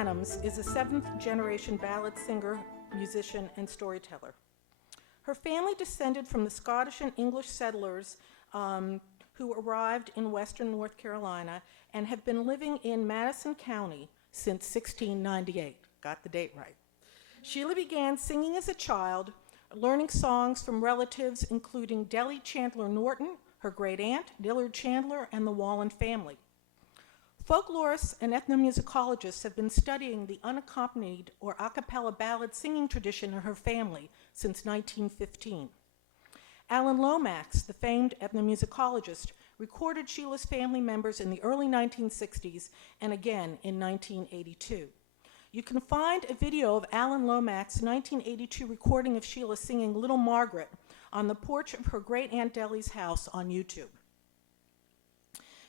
Adams is a seventh-generation ballad singer, musician, and storyteller. Her family descended from the Scottish and English settlers who arrived in western North Carolina and have been living in Madison County since 1698. Got the date right. Sheila began singing as a child, learning songs from relatives including Dellie Chandler Norton, her great aunt, Dillard Chandler, and the Wallen family. Folklorists and ethnomusicologists have been studying the unaccompanied or a cappella ballad singing tradition in her family since 1915. Alan Lomax, the famed ethnomusicologist, recorded Sheila's family members in the early 1960s and again in 1982. You can find a video of Alan Lomax's 1982 recording of Sheila singing Little Margaret on the porch of her great-aunt Dellie's house on YouTube.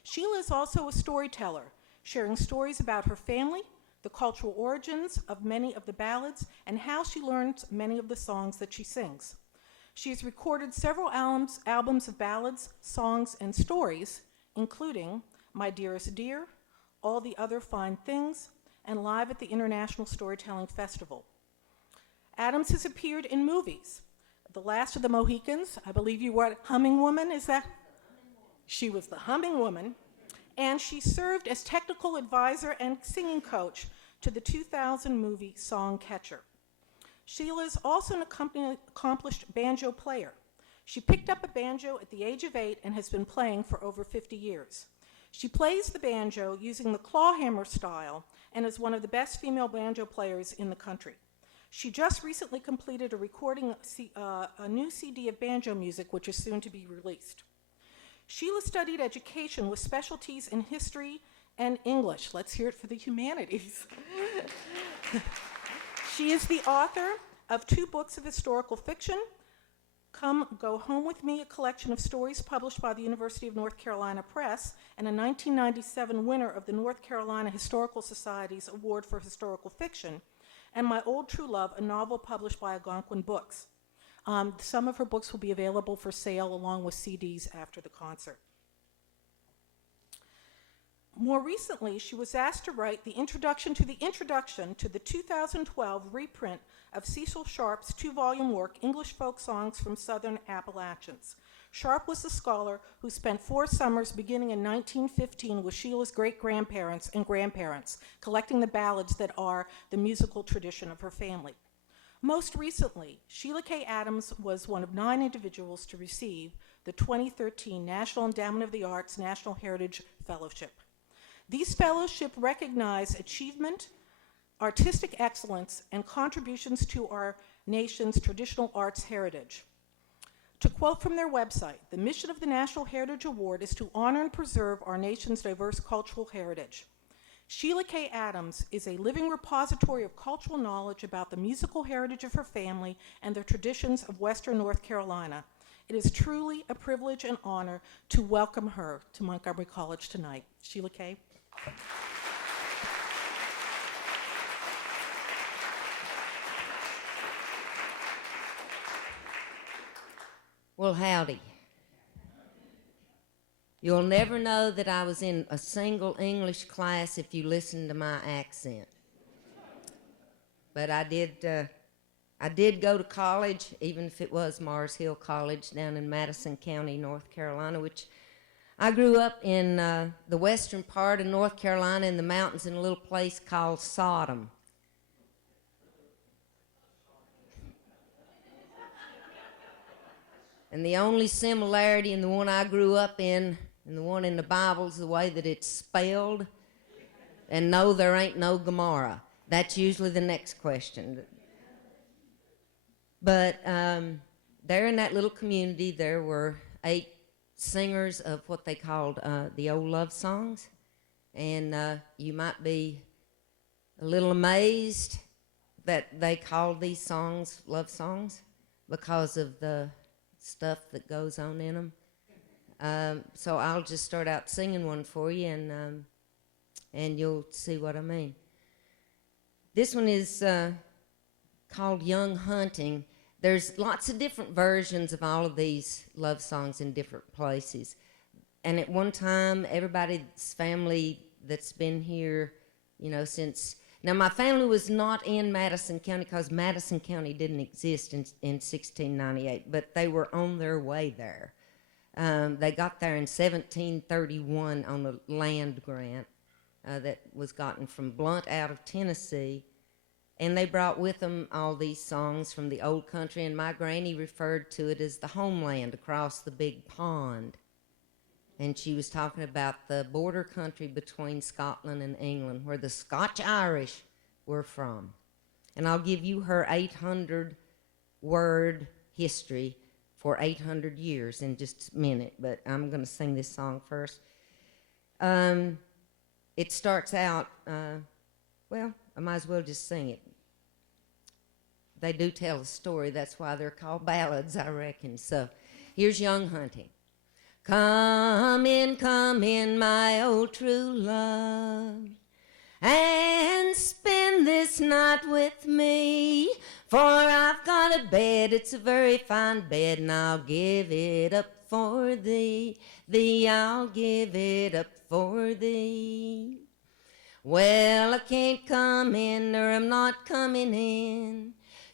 Sheila is also a storyteller, sharing stories about her family, the cultural origins of many of the ballads, and how she learns many of the songs that she sings. She has recorded several albums of ballads, songs, and stories, including My Dearest Dear, All the Other Fine Things, and Live at the International Storytelling Festival. Adams has appeared in movies. The Last of the Mohicans, I believe you were Humming Woman, is that? She was the Humming Woman, and she served as technical advisor and singing coach to the 2000 movie Songcatcher. Sheila is also an accomplished banjo player. She picked up a banjo at the age of 8 and has been playing for over 50 years. She plays the banjo using the clawhammer style and is one of the best female banjo players in the country. She just recently completed a recording a new CD of banjo music, which is soon to be released. Sheila studied education with specialties in history and English. Let's hear it for the humanities. She is the author of 2 books of historical fiction, Come Go Home With Me, a collection of stories published by the University of North Carolina Press, and a 1997 winner of the North Carolina Historical Society's Award for Historical Fiction, and My Old True Love, a novel published by Algonquin Books. Some of her books will be available for sale along with CDs after the concert. More recently, she was asked to write the introduction to the 2012 reprint of Cecil Sharp's 2-volume work, English Folk Songs from Southern Appalachians. Sharp was the scholar who spent 4 summers beginning in 1915 with Sheila's great-grandparents and grandparents, collecting the ballads that are the musical tradition of her family. Most recently, Sheila Kay Adams was one of 9 individuals to receive the 2013 National Endowment of the Arts National Heritage Fellowship. These fellowships recognize achievement, artistic excellence, and contributions to our nation's traditional arts heritage. To quote from their website, the mission of the National Heritage Award is to honor and preserve our nation's diverse cultural heritage. Sheila Kay Adams is a living repository of cultural knowledge about the musical heritage of her family and the traditions of Western North Carolina. It is truly a privilege and honor to welcome her to Montgomery College tonight. Sheila Kay. Well, howdy. You'll never know that I was in a single English class if you listen to my accent. But I did go to college, even if it was Mars Hill College down in Madison County, North Carolina, which I grew up in the western part of North Carolina in the mountains in a little place called Sodom. And the only similarity in the one I grew up in and the one in the Bible is the way that it's spelled. And no, there ain't no Gomorrah. That's usually the next question. But there in that little community, there were 8 singers of what they called the old love songs. And you might be a little amazed that they called these songs love songs because of the stuff that goes on in them. So I'll just start out singing one for you, and you'll see what I mean. This one is called Young Hunting. There's lots of different versions of all of these love songs in different places. And at one time, everybody's family that's been here, since Now, my family was not in Madison County because Madison County didn't exist in 1698, but they were on their way there. They got there in 1731 on a land grant that was gotten from Blunt out of Tennessee, and they brought with them all these songs from the old country, and my granny referred to it as the homeland across the big pond. And she was talking about the border country between Scotland and England, where the Scotch-Irish were from. And I'll give you her 800-word history for 800 years in just a minute, but I'm going to sing this song first. It starts out, well, I might as well just sing it. They do tell a story, that's why they're called ballads, I reckon. So here's Young Hunting. Come in, my old true love, and spend this night with me, for I've got a bed, it's a very fine bed, and I'll give it up for thee, I'll give it up for thee. Well, I can't come in, or I'm not coming in,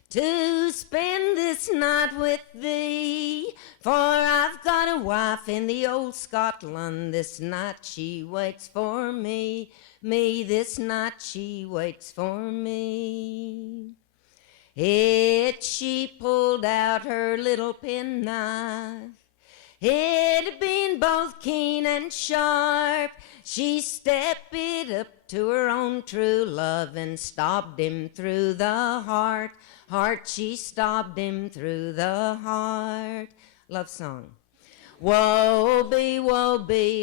to spend this night with thee, for I've got a wife in the old Scotland, this night she waits for me, this night she waits for me. She pulled out her little penknife, it had been both keen and sharp, she stepped it up to her own true love and stabbed him through the heart, she stabbed him through the heart. Love song. Woe be,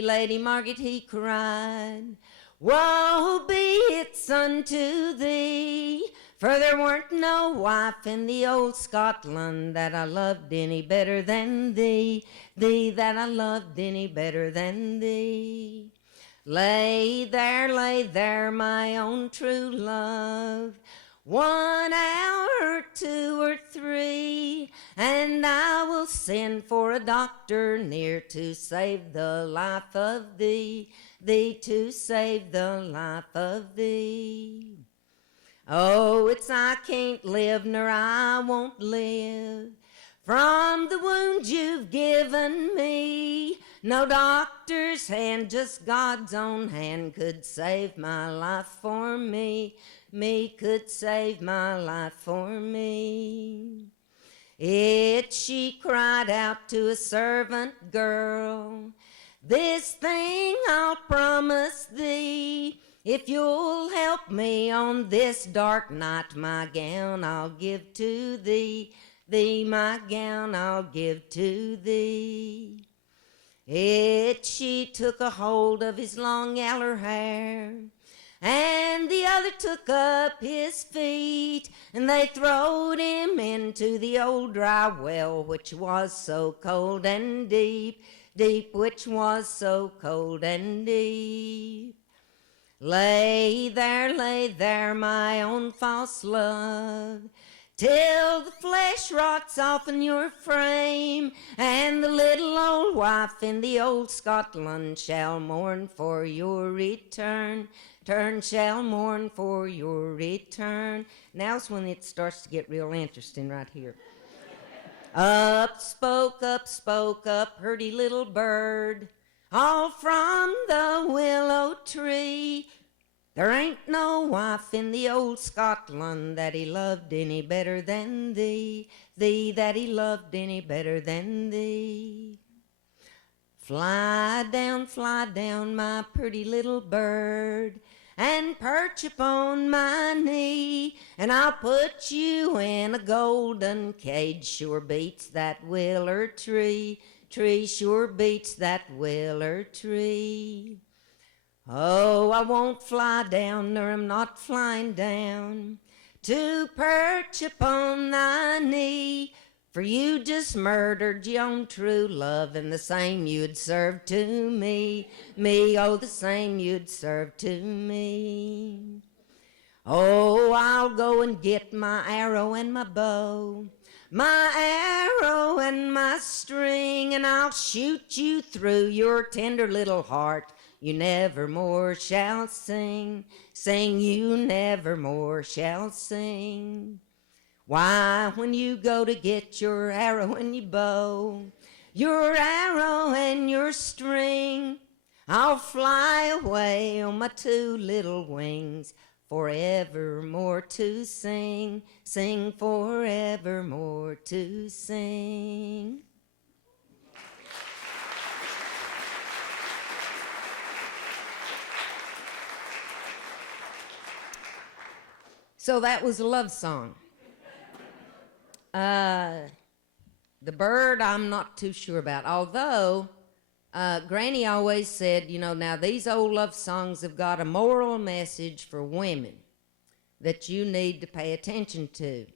Lady Margaret, he cried, woe be, it's unto thee, for there weren't no wife in the old Scotland that I loved any better than thee, that I loved any better than thee. Lay there, my own true love, 1 hour, 2 or 3, and I will send for a doctor near to save the life of thee, to save the life of thee. Oh, it's I can't live, nor I won't live, from the wound you've given me. No doctor's hand, just God's own hand could save my life for me, could save my life for me. She cried out to a servant girl, this thing I'll promise thee, if you'll help me on this dark night, my gown I'll give to thee, my gown I'll give to thee. She took a hold of his long yaller hair, and the other took up his feet, and they throwed him into the old dry well, which was so cold and deep, which was so cold and deep. Lay there, my own false love, till the flesh rots off in your frame, and the little old wife in the old Scotland shall mourn for your return, shall mourn for your return. Now's when it starts to get real interesting right here. Up spoke up, pretty little bird, all from the willow tree. There ain't no wife in the old Scotland that he loved any better than thee, that he loved any better than thee. Fly down, my pretty little bird, and perch upon my knee, and I'll put you in a golden cage. Sure beats that willow tree, sure beats that willow tree. Oh, I won't fly down, nor I'm not flying down, to perch upon thy knee, for you just murdered your own true love, and the same you'd serve to me, oh, the same you'd serve to me. Oh, I'll go and get my arrow and my bow, my arrow and my string, and I'll shoot you through your tender little heart, you never more shall sing. Sing, you never more shall sing. Why, when you go to get your arrow and your bow, your arrow and your string, I'll fly away on my two little wings, forevermore to sing, sing forevermore to sing. So that was a love song. The bird, I'm not too sure about. Although, Granny always said, you know, now these old love songs have got a moral message for women that you need to pay attention to.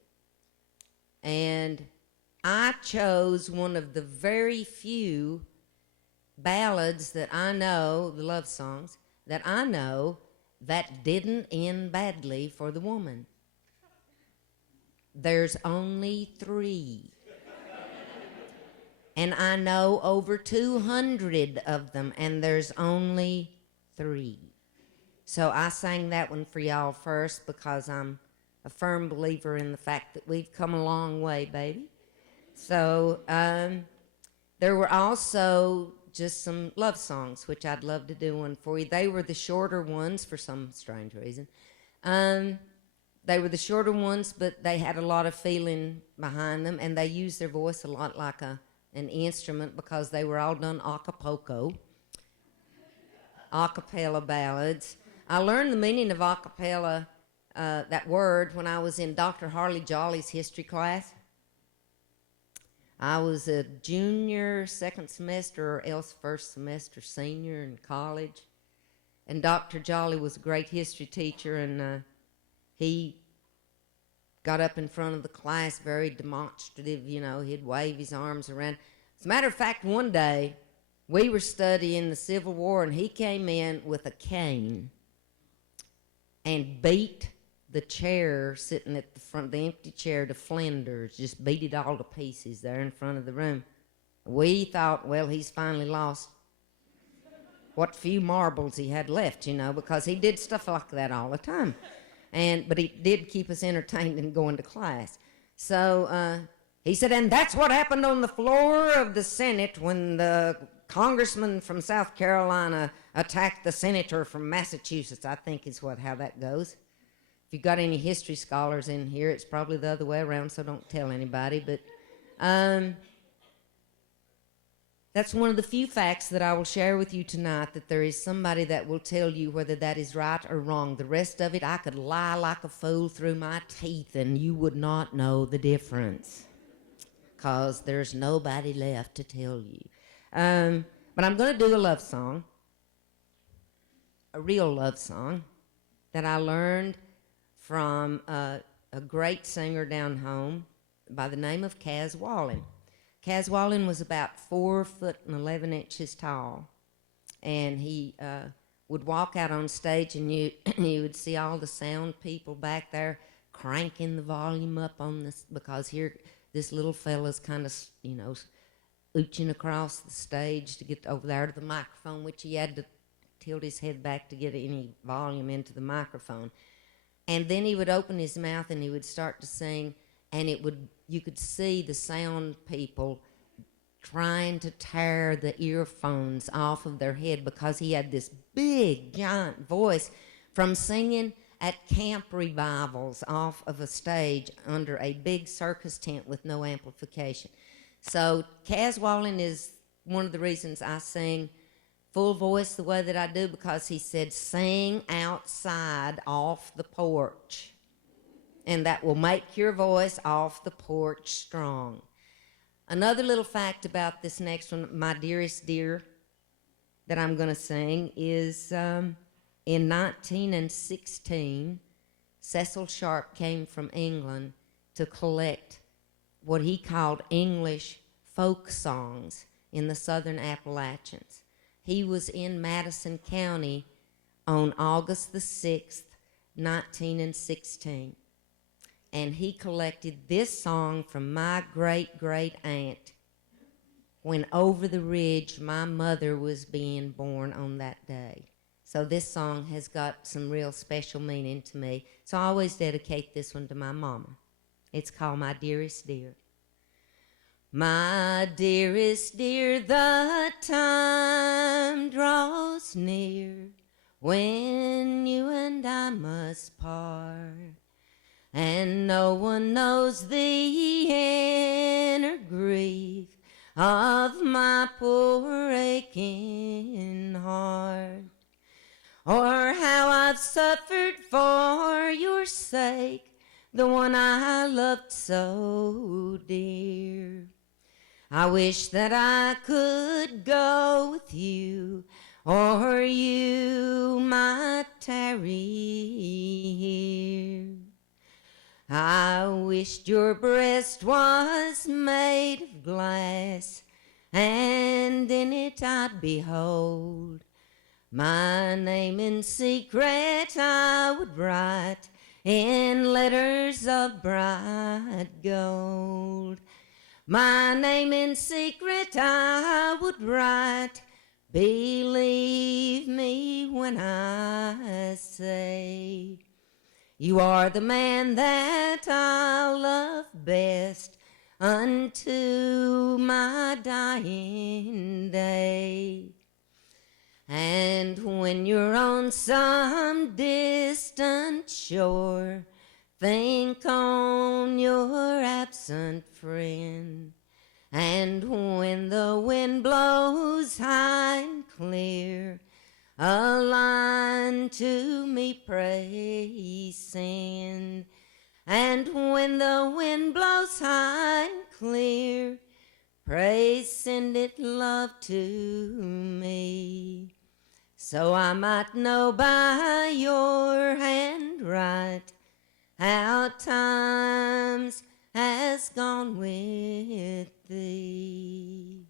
And I chose one of the very few ballads that I know, the love songs, that I know that didn't end badly for the woman. There's only 3. And I know over 200 of them, and there's only 3. So I sang that one for y'all first because I'm a firm believer in the fact that we've come a long way, baby. So there were also just some love songs, which I'd love to do one for you. They were the shorter ones for some strange reason. They were the shorter ones, but they had a lot of feeling behind them, and they used their voice a lot like an instrument because they were all done a cappella ballads. I learned the meaning of a cappella, that word, when I was in Dr. Harley Jolly's history class. I was a junior, second semester, or else first semester senior in college. And Dr. Jolly was a great history teacher, and he got up in front of the class, very demonstrative, you know, he'd wave his arms around. As a matter of fact, one day, we were studying the Civil War, and he came in with a cane and beat the chair sitting at the front, the empty chair, to flinders, just beat it all to pieces there in front of the room. We thought, well, he's finally lost what few marbles he had left, you know, because he did stuff like that all the time. But he did keep us entertained and going to class. So he said, and that's what happened on the floor of the Senate when the congressman from South Carolina attacked the senator from Massachusetts, I think is how that goes. If you've got any history scholars in here, it's probably the other way around, so don't tell anybody. But that's one of the few facts that I will share with you tonight, that there is somebody that will tell you whether that is right or wrong. The rest of it, I could lie like a fool through my teeth, and you would not know the difference, because there's nobody left to tell you. But I'm going to do a love song, a real love song, that I learned from a great singer down home by the name of Kaz Wallen. Kaz Wallen was about 4'11" tall, and he would walk out on stage, and you would see all the sound people back there cranking the volume up on this, because here this little fella's kind of, you know, ooching across the stage to get over there to the microphone, which he had to tilt his head back to get any volume into the microphone. And then he would open his mouth and he would start to sing, and you could see the sound people trying to tear the earphones off of their head, because he had this big, giant voice from singing at camp revivals off of a stage under a big circus tent with no amplification. So Kaz Wallen is one of the reasons I sing full voice the way that I do, because he said, sing outside off the porch, and that will make your voice off the porch strong. Another little fact about this next one, My Dearest Dear, that I'm going to sing is in 1916, Cecil Sharp came from England to collect what he called English folk songs in the southern Appalachians. He was in Madison County on August the 6th, 1916. And he collected this song from my great-great-aunt, when over the ridge my mother was being born on that day. So this song has got some real special meaning to me. So I always dedicate this one to my mama. It's called My Dearest Dear. My dearest dear, the time draws near when you and I must part, and no one knows the inner grief of my poor aching heart, or how I've suffered for your sake, the one I loved so dear. I wish that I could go with you, or you might tarry here. I wished your breast was made of glass, and in it I'd behold my name in secret I would write in letters of bright gold. My name in secret I would write, believe me when I say, you are the man that I love best unto my dying day. And when you're on some distant shore, think on your absent friend. And when the wind blows high and clear, a line to me pray send. And when the wind blows high and clear, pray send it love to me, so I might know by your handwrite how times has gone with thee.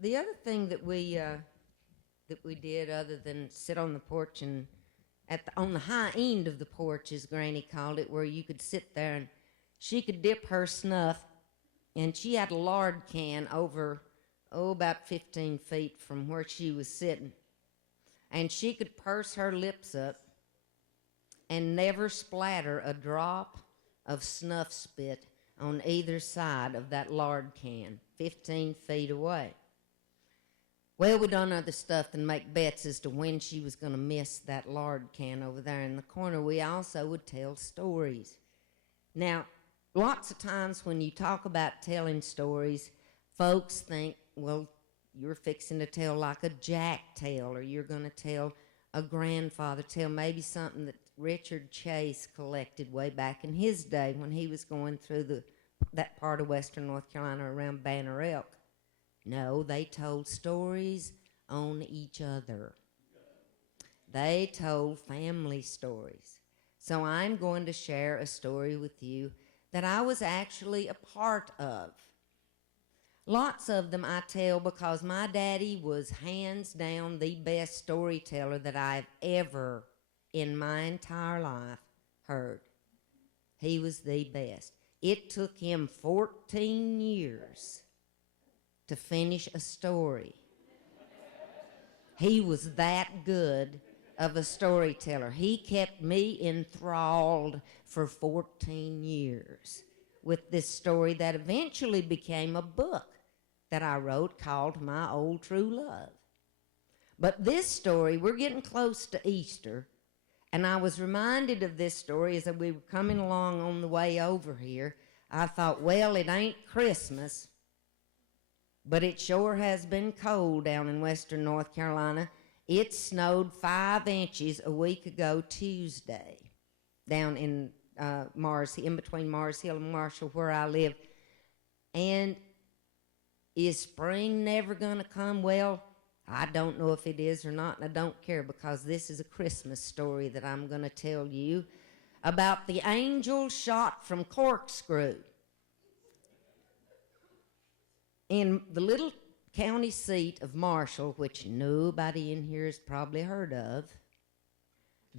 The other thing that we did, other than sit on the porch and on the high end of the porch, as Granny called it, where you could sit there and she could dip her snuff, and she had a lard can over, about 15 feet from where she was sitting. And she could purse her lips up and never splatter a drop of snuff spit on either side of that lard can, 15 feet away. Well, we done other stuff than make bets as to when she was going to miss that lard can over there in the corner. We also would tell stories. Now, lots of times when you talk about telling stories, folks think, well, you're fixing to tell like a Jack tale, or you're going to tell a grandfather tale, maybe something that Richard Chase collected way back in his day when he was going through that part of western North Carolina around Banner Elk. No, they told stories on each other. They told family stories. So I'm going to share a story with you that I was actually a part of. Lots of them I tell because my daddy was hands down the best storyteller that I've ever in my entire life heard. He was the best. It took him 14 years to finish a story. He was that good of a storyteller. He kept me enthralled for 14 years with this story that eventually became a book that I wrote called My Old True Love. But this story, we're getting close to Easter, and I was reminded of this story as we were coming along on the way over here. I thought, well, it ain't Christmas, but it sure has been cold down in western North Carolina. It snowed 5 inches a week ago Tuesday down in in between Mars Hill and Marshall, where I live. And is spring never going to come? Well, I don't know if it is or not, and I don't care, because this is a Christmas story that I'm going to tell you about the angel shot from Corkscrew. In the little county seat of Marshall, which nobody in here has probably heard of,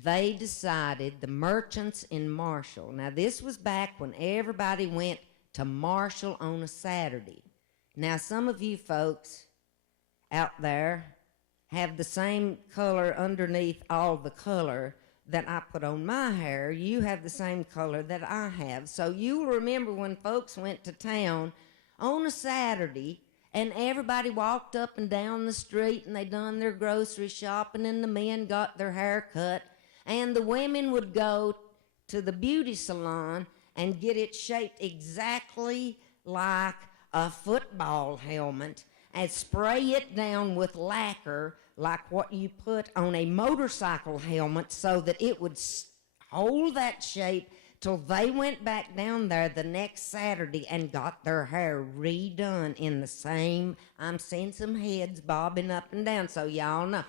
they decided, the merchants in Marshall. Now, this was back when everybody went to Marshall on a Saturday. Now, some of you folks out there have the same color underneath all the color that I put on my hair. You have the same color that I have. So you will remember when folks went to town on a Saturday and everybody walked up and down the street and they done their grocery shopping and the men got their hair cut and the women would go to the beauty salon and get it shaped exactly like a football helmet and spray it down with lacquer like what you put on a motorcycle helmet so that it would hold that shape till they went back down there the next Saturday and got their hair redone in the same. I'm seeing some heads bobbing up and down, so y'all know.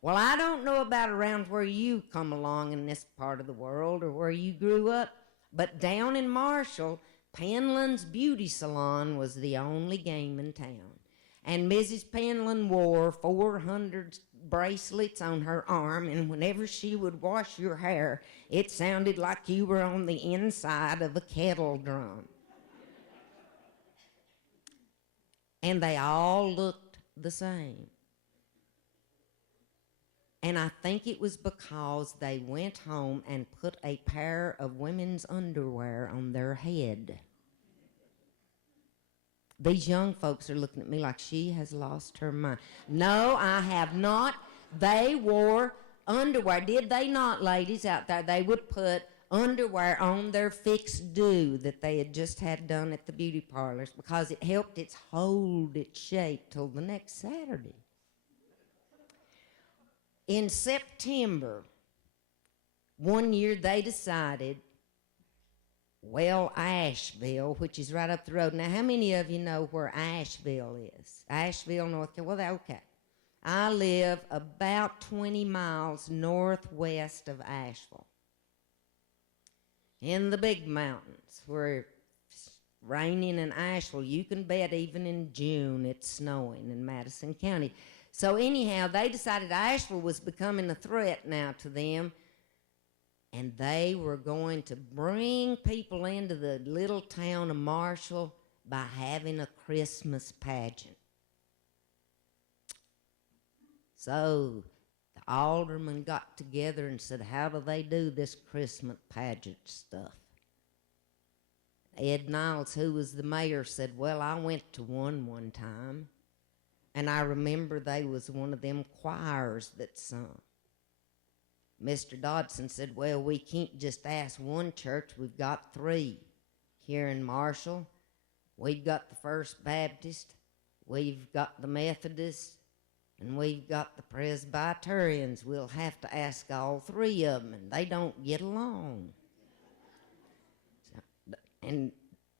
Well, I don't know about around where you come along in this part of the world or where you grew up, but down in Marshall, Penland's Beauty Salon was the only game in town. And Mrs. Penland wore 400 bracelets on her arm, and whenever she would wash your hair, it sounded like you were on the inside of a kettle drum. And they all looked the same. And I think it was because they went home and put a pair of women's underwear on their head. These young folks are looking at me like she has lost her mind. No, I have not. They wore underwear. Did they not, ladies out there? They would put underwear on their fixed do that they had just had done at the beauty parlors because it helped it hold its shape till the next Saturday. In September, one year they decided, well, Asheville, which is right up the road. Now, how many of you know where Asheville is? Asheville, North Carolina. Well, okay. I live about 20 miles northwest of Asheville, in the big mountains, where it's raining in Asheville. You can bet even in June it's snowing in Madison County. So anyhow, they decided Asheville was becoming a threat now to them, and they were going to bring people into the little town of Marshall by having a Christmas pageant. So the aldermen got together and said, how do they do this Christmas pageant stuff? Ed Niles, who was the mayor, said, well, I went to one time, and I remember they was one of them choirs that sung. Mr. Dodson said, well, we can't just ask one church. We've got 3 here in Marshall. We've got the First Baptist, we've got the Methodist, and we've got the Presbyterians. We'll have to ask all 3 of them, and they don't get along. And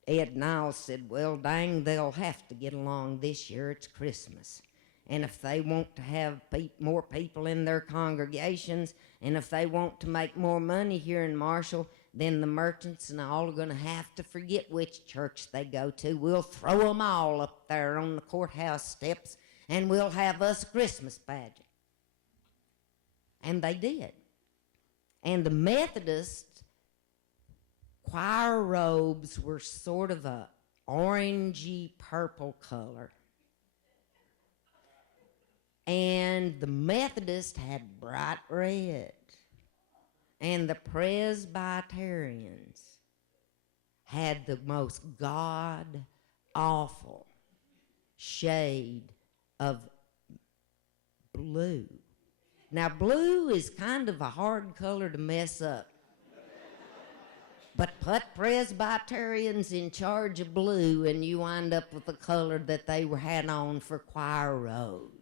Ed Niles said, well, dang, they'll have to get along this year. It's Christmas. And if they want to have more people in their congregations, and if they want to make more money here in Marshall, then the merchants and all are going to have to forget which church they go to. We'll throw them all up there on the courthouse steps, and we'll have us a Christmas pageant. And they did. And the Methodist choir robes were sort of a orangey purple color. And the Methodists had bright red. And the Presbyterians had the most god-awful shade of blue. Now, blue is kind of a hard color to mess up. But put Presbyterians in charge of blue and you wind up with the color that they had on for choir robes.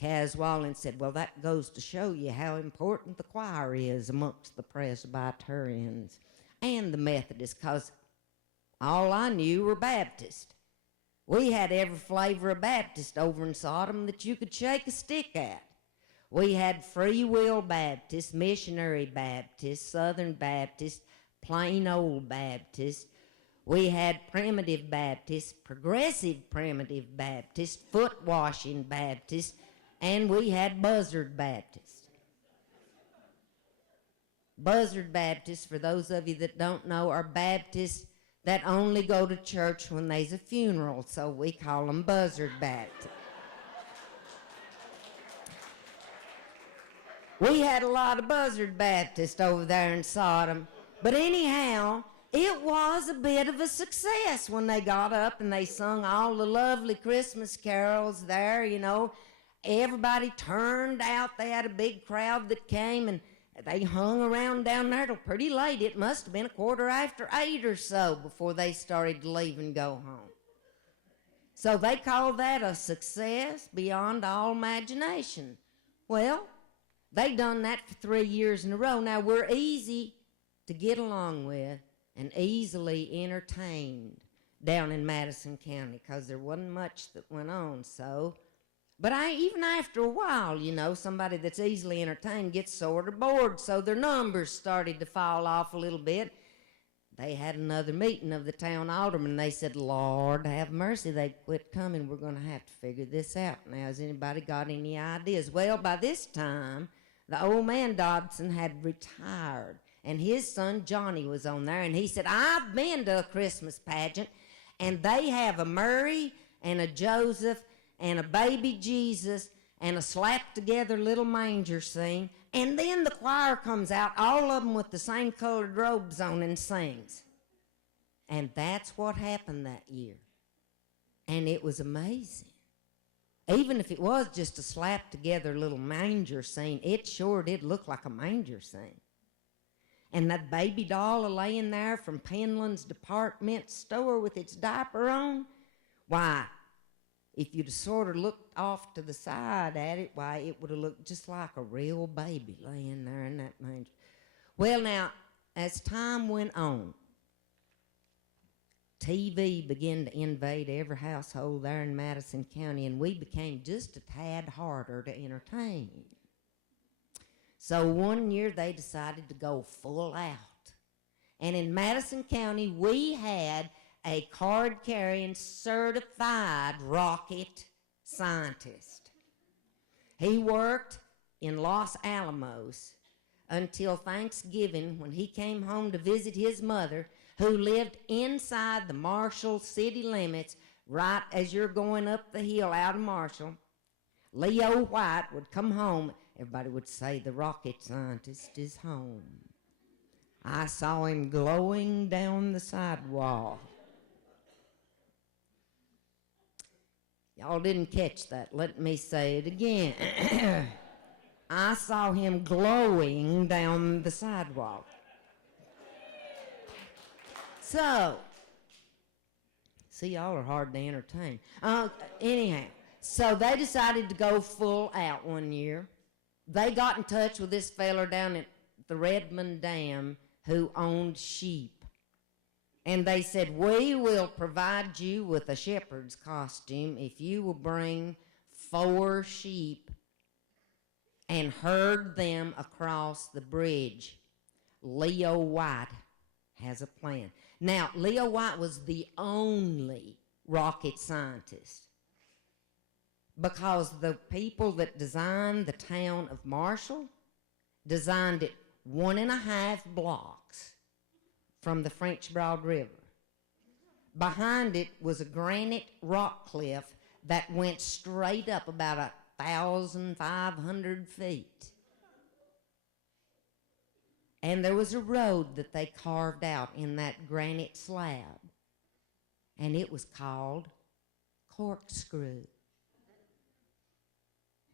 Caswallen said, well, that goes to show you how important the choir is amongst the Presbyterians and the Methodists, because all I knew were Baptists. We had every flavor of Baptist over in Sodom that you could shake a stick at. We had Free Will Baptist, Missionary Baptist, Southern Baptist, plain old Baptist. We had Primitive Baptist, Progressive Primitive Baptist, Foot Washing Baptist, And we had Buzzard Baptist. Buzzard Baptists, for those of you that don't know, are Baptists that only go to church when there's a funeral, so we call them Buzzard Baptists. We had a lot of Buzzard Baptists over there in Sodom. But anyhow, it was a bit of a success when they got up and they sung all the lovely Christmas carols there, you know. Everybody turned out. They had a big crowd that came, and they hung around down there till pretty late. It must have been 8:15 or so before they started to leave and go home. So they called that a success beyond all imagination. Well, they done that for 3 years in a row. Now, we're easy to get along with and easily entertained down in Madison County because there wasn't much that went on. But even after a while, you know, somebody that's easily entertained gets sort of bored, so their numbers started to fall off a little bit. They had another meeting of the town aldermen. They said, Lord, have mercy, they quit coming. We're going to have to figure this out. Now, has anybody got any ideas? Well, by this time, the old man Dodson had retired, and his son Johnny was on there, and he said, I've been to a Christmas pageant, and they have a Mary and a Joseph and a baby Jesus and a slapped-together little manger scene, and then the choir comes out, all of them with the same colored robes on, and sings. And that's what happened that year. And it was amazing. Even if it was just a slapped-together little manger scene, it sure did look like a manger scene. And that baby doll laying there from Penland's department store with its diaper on, why, if you'd sort of looked off to the side at it, why, it would have looked just like a real baby laying there in that manger. Well, now, as time went on, TV began to invade every household there in Madison County, and we became just a tad harder to entertain. So one year they decided to go full out. And in Madison County, we had a card-carrying, certified rocket scientist. He worked in Los Alamos until Thanksgiving, when he came home to visit his mother, who lived inside the Marshall city limits, right as you're going up the hill out of Marshall. Leo White would come home. Everybody would say, the rocket scientist is home. I saw him glowing down the sidewalk. Y'all didn't catch that. Let me say it again. I saw him glowing down the sidewalk. So, see, y'all are hard to entertain. Anyhow, so they decided to go full out one year. They got in touch with this feller down at the Redmond Dam who owned sheep. And they said, we will provide you with a shepherd's costume if you will bring 4 sheep and herd them across the bridge. Leo White has a plan. Now, Leo White was the only rocket scientist, because the people that designed the town of Marshall designed it 1.5 blocks from the French Broad River. Behind it was a granite rock cliff that went straight up about 1,500 feet. And there was a road that they carved out in that granite slab, and it was called Corkscrew,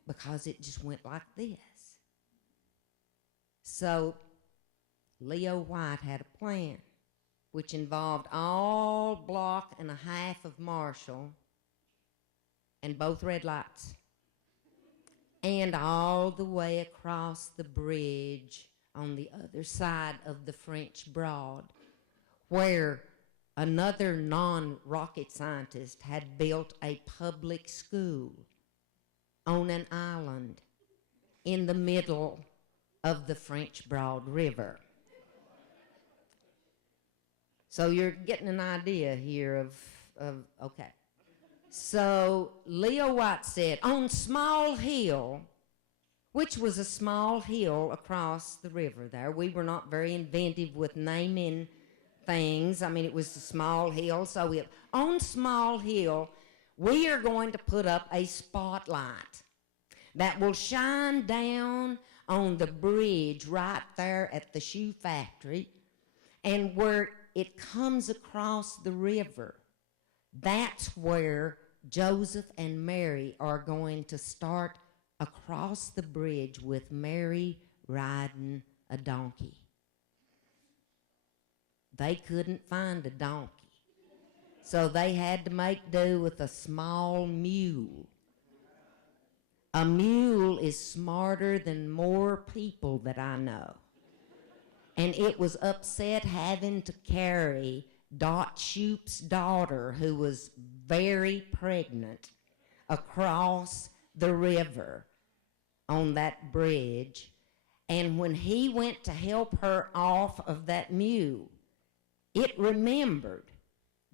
because it just went like this. So Leo White had a plan, which involved all 1.5 blocks of Marshall and both red lights, and all the way across the bridge on the other side of the French Broad, where another non-rocket scientist had built a public school on an island in the middle of the French Broad River. So you're getting an idea here of okay. So Leo White said, on Small Hill, which was a small hill across the river there. We were not very inventive with naming things. I mean, it was a small hill. So on Small Hill, we are going to put up a spotlight that will shine down on the bridge right there at the shoe factory, and where it comes across the river, that's where Joseph and Mary are going to start across the bridge with Mary riding a donkey. They couldn't find a donkey, so they had to make do with a small mule. A mule is smarter than more people that I know. And it was upset having to carry Dot Shoup's daughter, who was very pregnant, across the river on that bridge. And when he went to help her off of that mule, it remembered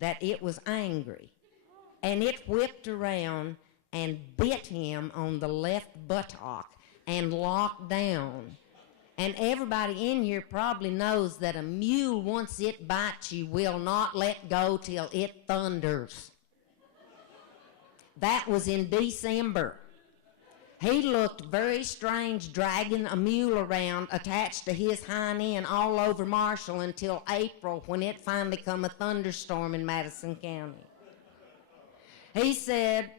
that it was angry, and it whipped around and bit him on the left buttock and locked down. And everybody in here probably knows that a mule, once it bites you, will not let go till it thunders. That was in December. He looked very strange dragging a mule around attached to his hind end all over Marshall until April, when it finally come a thunderstorm in Madison County. He said,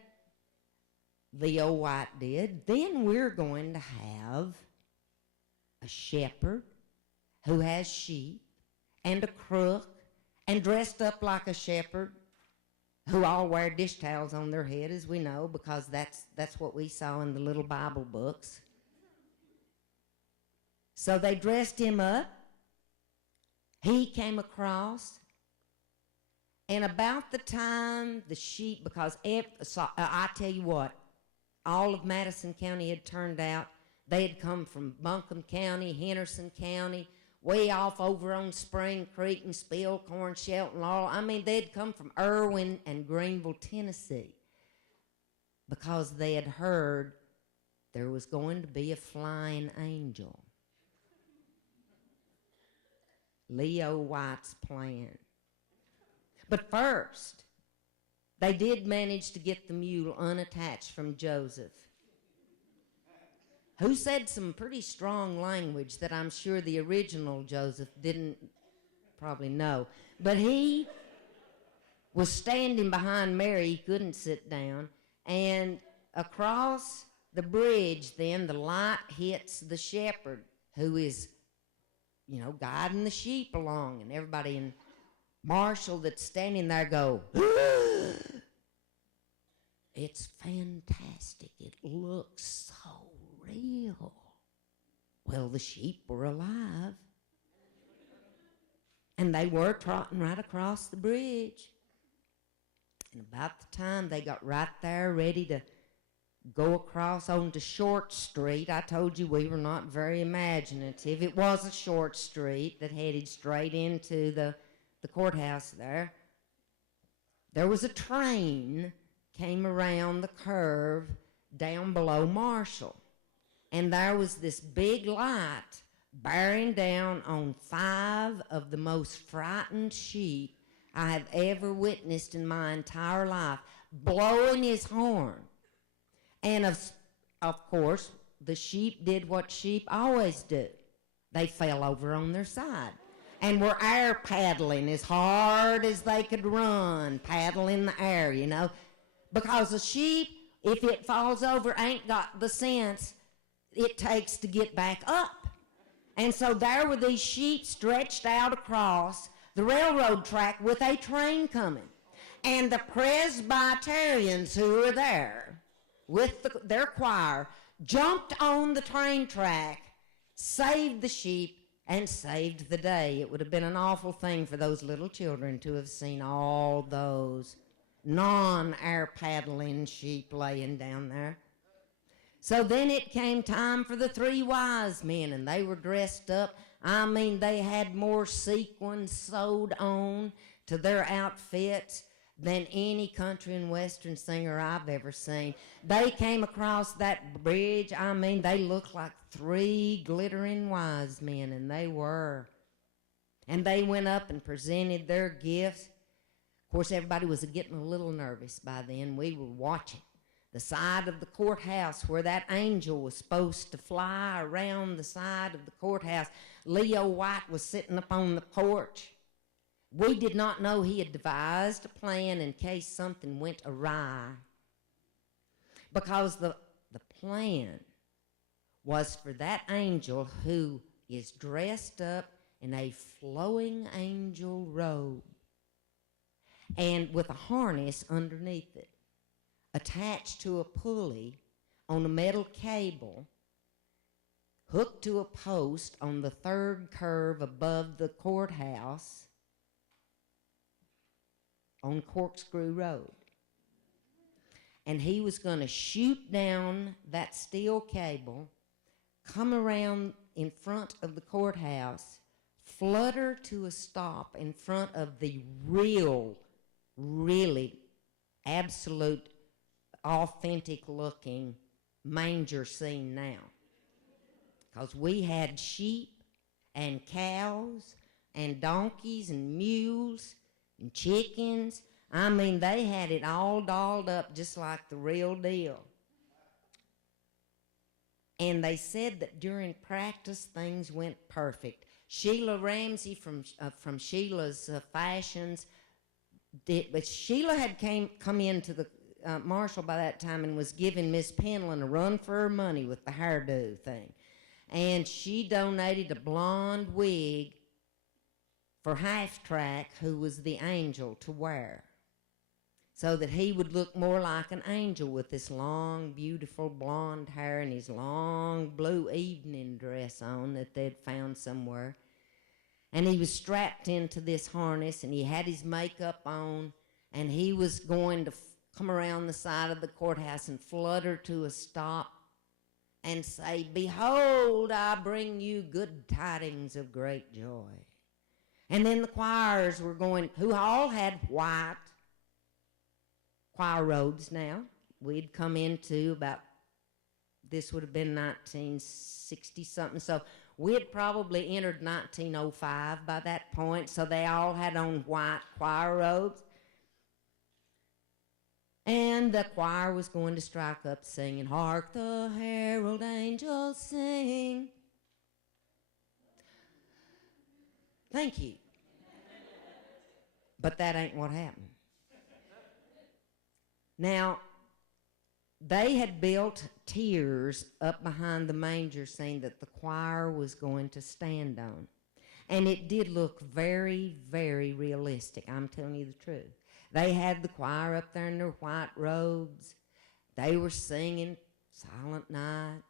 Leo White did, then we're going to have a shepherd who has sheep, and a crook, and dressed up like a shepherd, who all wear dish towels on their head, as we know, because that's what we saw in the little Bible books. So they dressed him up. He came across, and about the time the sheep, because I tell you what, all of Madison County had turned out. They had come from Buncombe County, Henderson County, way off over on Spring Creek and Spillcorn, Shelton, Laurel. I mean, they'd come from Irwin and Greenville, Tennessee, because they had heard there was going to be a flying angel. Leo White's plan. But first, they did manage to get the mule unattached from Joseph, who said some pretty strong language that I'm sure the original Joseph didn't probably know. But he was standing behind Mary. He couldn't sit down. And across the bridge then, the light hits the shepherd, who is, guiding the sheep along. And everybody in Marshall that's standing there go, it's fantastic. It looks so real. Well, the sheep were alive, and they were trotting right across the bridge. And about the time they got right there ready to go across onto Short Street, I told you we were not very imaginative. It was a short street that headed straight into the courthouse there. There was a train came around the curve down below Marshall. And there was this big light bearing down on 5 of the most frightened sheep I have ever witnessed in my entire life, blowing his horn. And of course, the sheep did what sheep always do. They fell over on their side and were air paddling as hard as they could run, paddle in the air, because a sheep, if it falls over, ain't got the sense it takes to get back up. And so there were these sheep stretched out across the railroad track with a train coming. And the Presbyterians who were there with their choir jumped on the train track, saved the sheep, and saved the day. It would have been an awful thing for those little children to have seen all those non-air paddling sheep laying down there. So then it came time for the 3 wise men, and they were dressed up. I mean, they had more sequins sewed on to their outfits than any country and western singer I've ever seen. They came across that bridge. I mean, they looked like 3 glittering wise men, and they were. And they went up and presented their gifts. Of course, everybody was getting a little nervous by then. We were watching the side of the courthouse where that angel was supposed to fly around the side of the courthouse. Leo White was sitting up on the porch. We did not know he had devised a plan in case something went awry, because the plan was for that angel, who is dressed up in a flowing angel robe and with a harness underneath it, attached to a pulley on a metal cable, hooked to a post on the 3rd curve above the courthouse on Corkscrew Road. And he was going to shoot down that steel cable, come around in front of the courthouse, flutter to a stop in front of the really absolute, authentic-looking manger scene now. Because we had sheep and cows and donkeys and mules and chickens. I mean, they had it all dolled up just like the real deal. And they said that during practice, things went perfect. Sheila Ramsey from Sheila's Fashions did, but Sheila had come into the Marshall by that time and was giving Miss Penland a run for her money with the hairdo thing. And she donated a blonde wig for Half Track, who was the angel, to wear, so that he would look more like an angel with this long, beautiful blonde hair and his long blue evening dress on that they'd found somewhere. And he was strapped into this harness, and he had his makeup on, and he was going to come around the side of the courthouse and flutter to a stop and say, "Behold, I bring you good tidings of great joy." And then the choirs were going, who all had white choir robes now. We'd come into about, this would have been 1960-something, so we had probably entered 1905 by that point, so they all had on white choir robes. And the choir was going to strike up singing, "Hark the herald angels sing." Thank you. But that ain't what happened. Now, they had built tiers up behind the manger scene that the choir was going to stand on. And it did look very, very realistic. I'm telling you the truth. They had the choir up there in their white robes. They were singing Silent Night.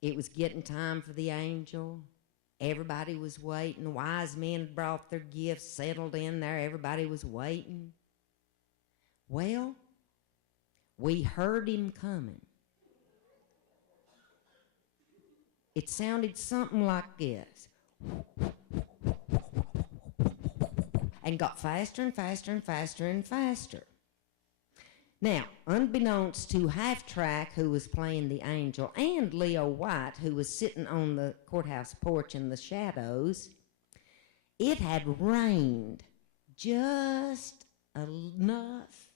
It was getting time for the angel. Everybody was waiting. The wise men had brought their gifts, settled in there. Everybody was waiting. Well, we heard him coming. It sounded something like this. And got faster and faster and faster and faster. Now, unbeknownst to Half Track, who was playing the angel, and Leo White, who was sitting on the courthouse porch in the shadows, it had rained just enough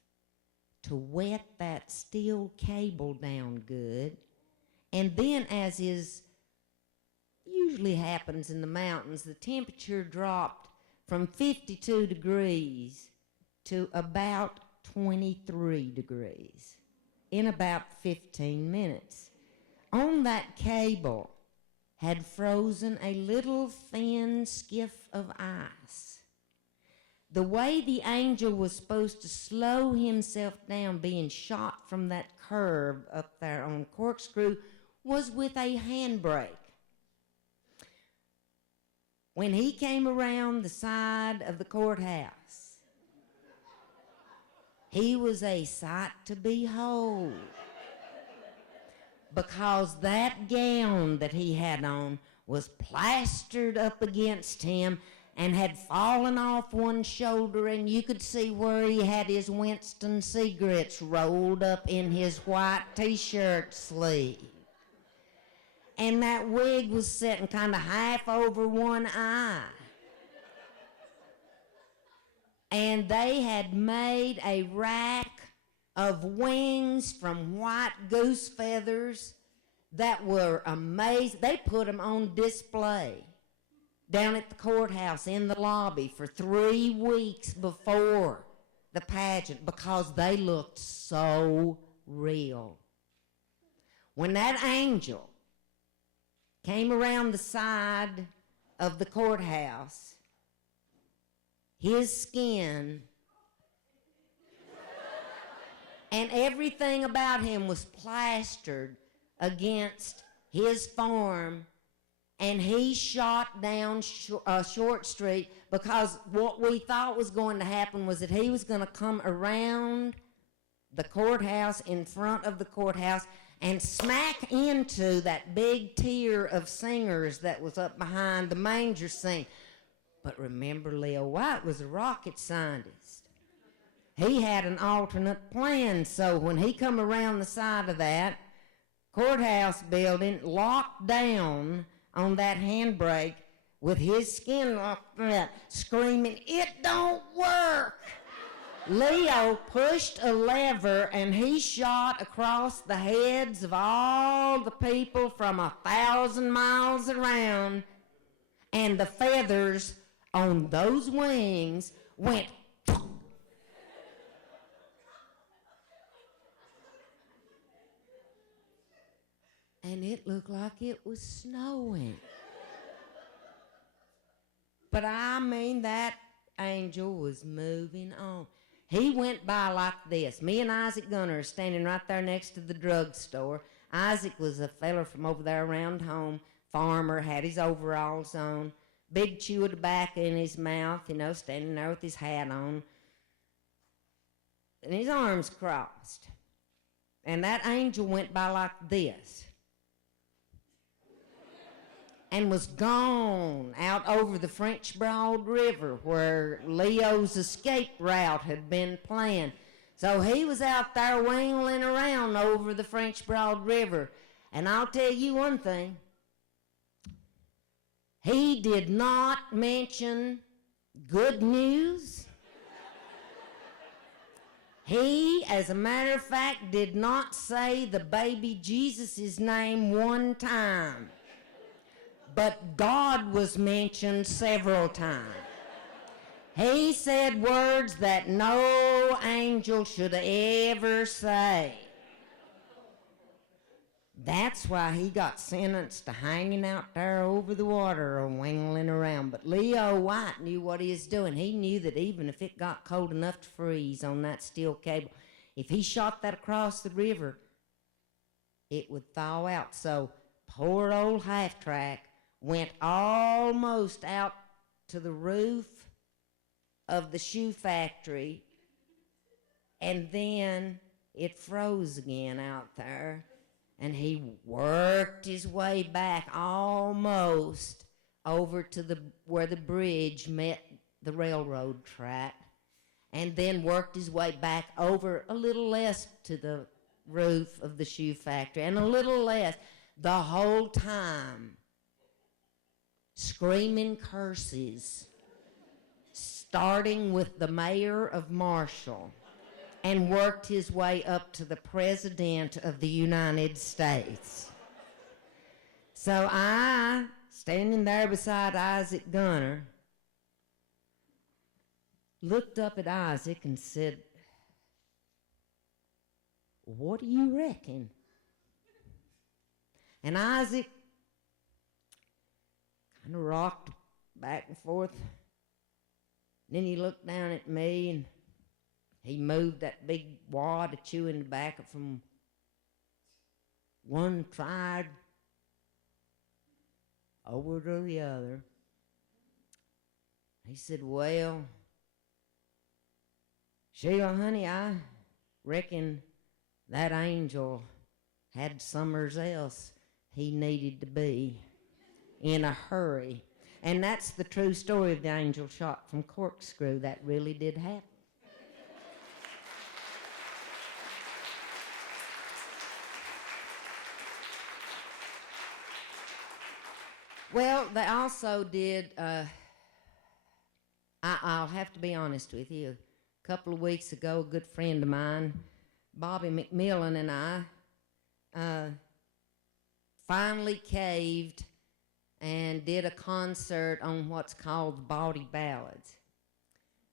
to wet that steel cable down good. And then, as is usually happens in the mountains, the temperature dropped from 52 degrees to about 23 degrees in about 15 minutes. On that cable had frozen a little thin skiff of ice. The way the angel was supposed to slow himself down being shot from that curve up there on Corkscrew was with a handbrake. When he came around the side of the courthouse, he was a sight to behold, because that gown that he had on was plastered up against him, and had fallen off one shoulder, and you could see where he had his Winston cigarettes rolled up in his white T-shirt sleeve. And that wig was sitting kind of half over one eye. And they had made a rack of wings from white goose feathers that were amazing. They put them on display down at the courthouse in the lobby for 3 weeks before the pageant because they looked so real. When that angel came around the side of the courthouse, his skin and everything about him was plastered against his form, and he shot down Short Street because what we thought was going to happen was that he was going to come around the courthouse, in front of the courthouse, and smack into that big tier of singers that was up behind the manger scene. But remember, Leo White was a rocket scientist. He had an alternate plan, so when he come around the side of that courthouse building, locked down on that handbrake with his skin like that, screaming, "It don't work!" Leo pushed a lever and he shot across the heads of all the people from 1,000 miles around, and the feathers on those wings went and it looked like it was snowing. But I mean, that angel was moving on. He went by like this. Me and Isaac Gunner are standing right there next to the drugstore. Isaac was a feller from over there around home, farmer, had his overalls on, big chew of tobacco in his mouth, standing there with his hat on, and his arms crossed. And that angel went by like this and was gone out over the French Broad River where Leo's escape route had been planned. So he was out there wingling around over the French Broad River. And I'll tell you one thing. He did not mention good news. He, as a matter of fact, did not say the baby Jesus' name one time. But God was mentioned several times. He said words that no angel should ever say. That's why he got sentenced to hanging out there over the water or wingling around. But Leo White knew what he was doing. He knew that even if it got cold enough to freeze on that steel cable, if he shot that across the river, it would thaw out. So poor old half-track went almost out to the roof of the shoe factory, and then it froze again out there, and he worked his way back almost over to where the bridge met the railroad track, and then worked his way back over a little less to the roof of the shoe factory, and a little less, the whole time screaming curses, starting with the mayor of Marshall, and worked his way up to the President of the United States. So I, standing there beside Isaac Gunner, looked up at Isaac and said, "What do you reckon?" And Isaac kind of rocked back and forth. Then he looked down at me and he moved that big wad of chewing tobacco from one side over to the other. He said, "Well, Sheila, honey, I reckon that angel had somewhere else he needed to be in a hurry." And that's the true story of the angel shot from Corkscrew. That really did happen. Well, they also did, I'll have to be honest with you. A couple of weeks ago, a good friend of mine, Bobby McMillan, and I finally caved and did a concert on what's called the Bawdy Ballads.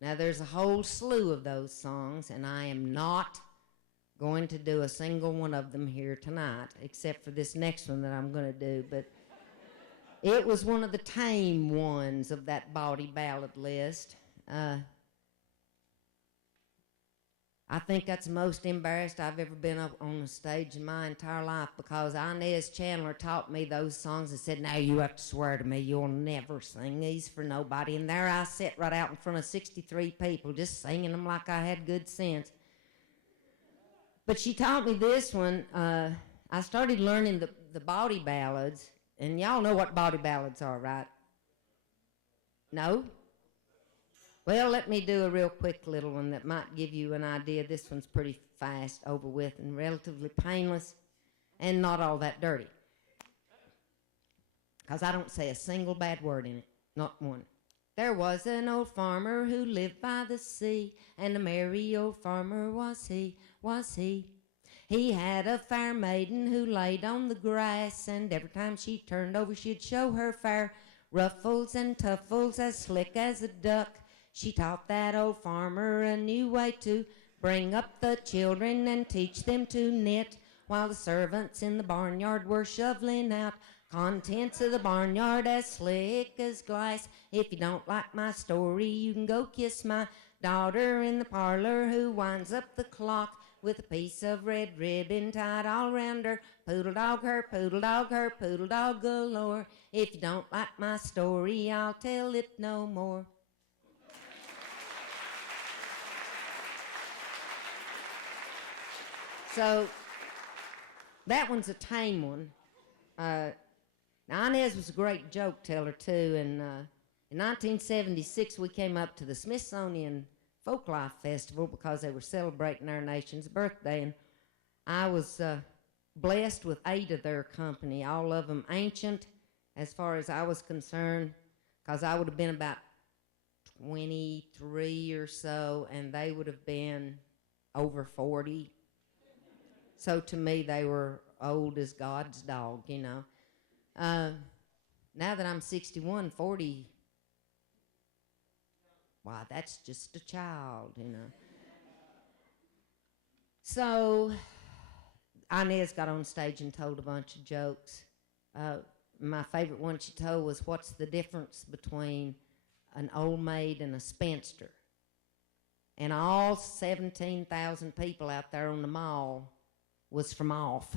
Now, there's a whole slew of those songs, and I am not going to do a single one of them here tonight, except for this next one that I'm going to do, but it was one of the tame ones of that Bawdy Ballad list. I think that's the most embarrassed I've ever been up on a stage in my entire life, because Inez Chandler taught me those songs and said, now you have to swear to me you'll never sing these for nobody. And there I sat right out in front of 63 people just singing them like I had good sense. But she taught me this one. I started learning the Bawdy Ballads, and y'all know what Bawdy Ballads are, right? No? Well, let me do a real quick little one that might give you an idea. This one's pretty fast, over with, and relatively painless, and not all that dirty. Because I don't say a single bad word in it, not one. There was an old farmer who lived by the sea, and a merry old farmer was he, was he. He had a fair maiden who laid on the grass, and every time she turned over she'd show her fair ruffles and tuffles as slick as a duck. She taught that old farmer a new way to bring up the children and teach them to knit, while the servants in the barnyard were shoveling out contents of the barnyard as slick as glass. If you don't like my story, you can go kiss my daughter in the parlor, who winds up the clock with a piece of red ribbon tied all round her. Poodle dog her, poodle dog her, poodle dog galore. If you don't like my story, I'll tell it no more. So that one's a tame one. Now, Inez was a great joke teller, too, and in 1976 we came up to the Smithsonian Folklife Festival because they were celebrating our nation's birthday, and I was blessed with 8 of their company, all of them ancient as far as I was concerned, because I would have been about 23 or so, and they would have been over 40. So to me, they were old as God's dog, you know. Now that I'm 61, 40, wow, that's just a child, you know. So Inez got on stage and told a bunch of jokes. My favorite one she told was, what's the difference between an old maid and a spinster? And all 17,000 people out there on the mall was from off,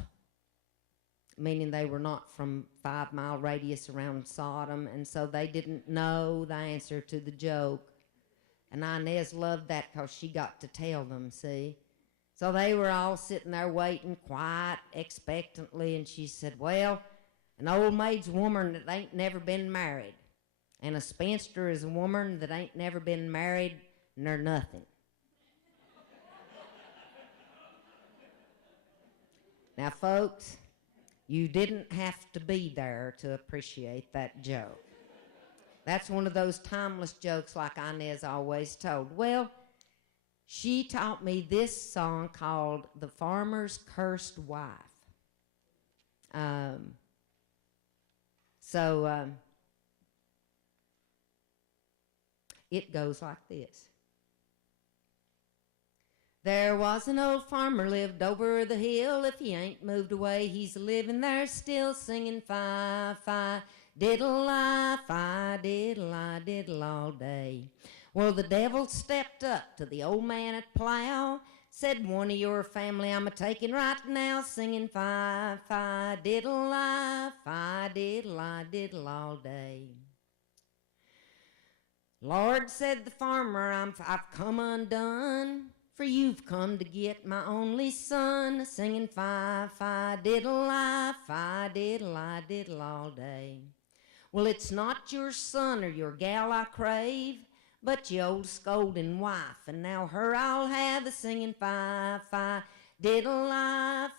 meaning they were not from 5-mile radius around Sodom, and so they didn't know the answer to the joke. And Inez loved that because she got to tell them, see? So they were all sitting there waiting quiet, expectantly, and she said, well, an old maid's a woman that ain't never been married, and a spinster is a woman that ain't never been married, and they're nothing. Now, folks, you didn't have to be there to appreciate that joke. That's one of those timeless jokes like Inez always told. Well, she taught me this song called The Farmer's Cursed Wife. It goes like this. There was an old farmer lived over the hill. If he ain't moved away, he's living there still, singing fi, fi, diddle-I, fi, diddle-I, diddle all day. Well, the devil stepped up to the old man at plow, said, one of your family I'm a-taking right now, singing fi, fi, diddle-I, fi, diddle-I, diddle all day. Lord, said the farmer, I've come undone, for you've come to get my only son, singing fi, fi, diddle-I, fi, diddle-I, diddle all day. Well, it's not your son or your gal I crave, but your old scolding wife, and now her I'll have a singing fi, diddle-I,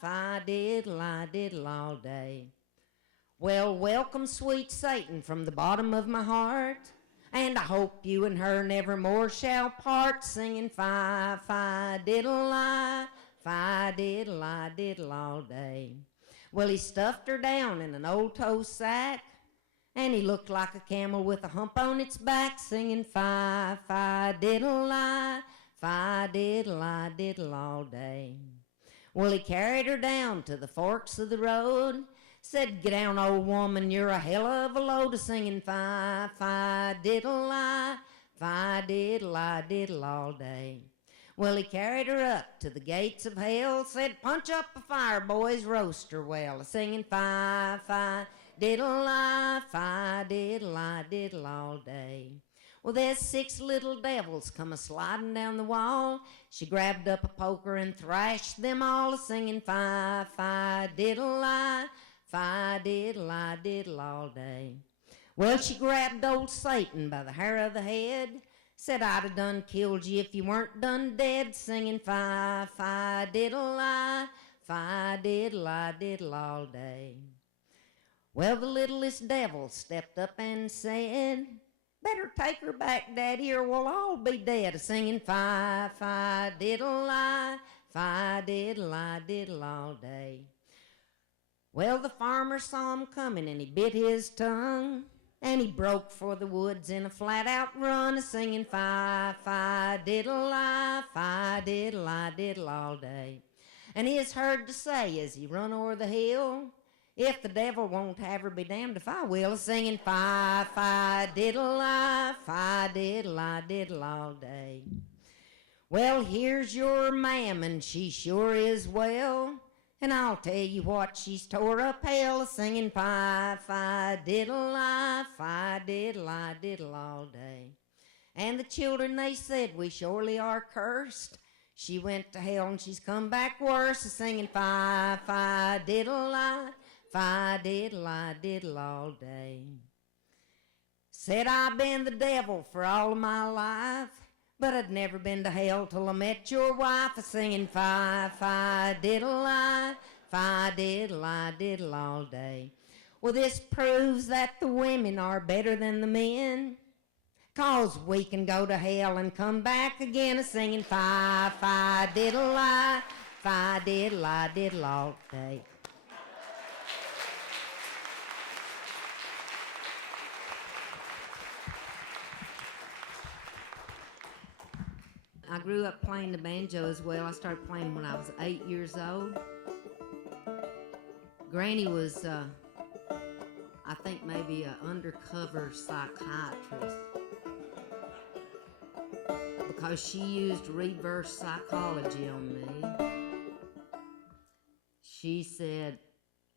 diddle all day. Well, welcome, sweet Satan, from the bottom of my heart, and I hope you and her nevermore shall part, singing fi, diddle-I, diddle all day. Well, he stuffed her down in an old tow sack, and he looked like a camel with a hump on its back, singing fi, diddle-I, diddle all day. Well, he carried her down to the forks of the road, said, get down, old woman, you're a hell of a load, of singing fi, diddle-I, diddle all day. Well, he carried her up to the gates of hell, said, punch up a fire, boys, roast her well, singing fi, diddle-I, diddle all day. Well, there's 6 little devils come a-sliding down the wall. She grabbed up a poker and thrashed them all, singing fi, diddle-I, diddle all day. Well, she grabbed old Satan by the hair of the head, said, I'd have done killed you if you weren't done dead, singing fi, diddle-I, diddle all day. Well, the littlest devil stepped up and said, better take her back, Daddy, or we'll all be dead, singing fi, diddle-I, diddle all day. Well, the farmer saw him coming, and he bit his tongue, and he broke for the woods in a flat-out run, singing fi, diddle-I, diddle all day. And he is heard to say as he run o'er the hill, if the devil won't have her, be damned if I will, singing fi, diddle-I, diddle all day. Well, here's your ma'am, and she sure is well, and I'll tell you what, she's tore up hell, singing fi, diddle-I, diddle all day. And the children, they said, we surely are cursed. She went to hell and she's come back worse, singing fi, diddle-I, diddle all day. Said I've been the devil for all of my life, but I'd never been to hell till I met your wife, singing fi, diddle-I, diddle all day. Well, this proves that the women are better than the men, 'cause we can go to hell and come back again, singing fi, diddle-I, diddle all day. I grew up playing the banjo as well. I started playing when I was 8 years old. Granny was, I think, maybe an undercover psychiatrist, because she used reverse psychology on me. She said,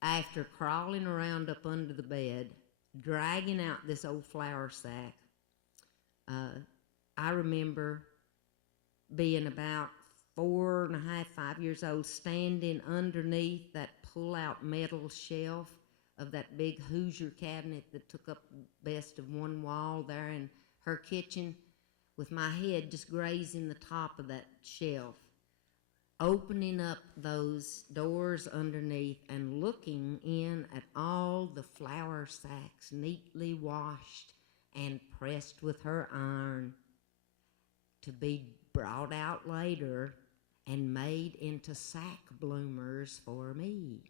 after crawling around up under the bed, dragging out this old flour sack, I remember being about 4.5, 5 years old, standing underneath that pull-out metal shelf of that big Hoosier cabinet that took up best of one wall there in her kitchen, with my head just grazing the top of that shelf, opening up those doors underneath and looking in at all the flour sacks neatly washed and pressed with her iron to be brought out later and made into sack bloomers for me.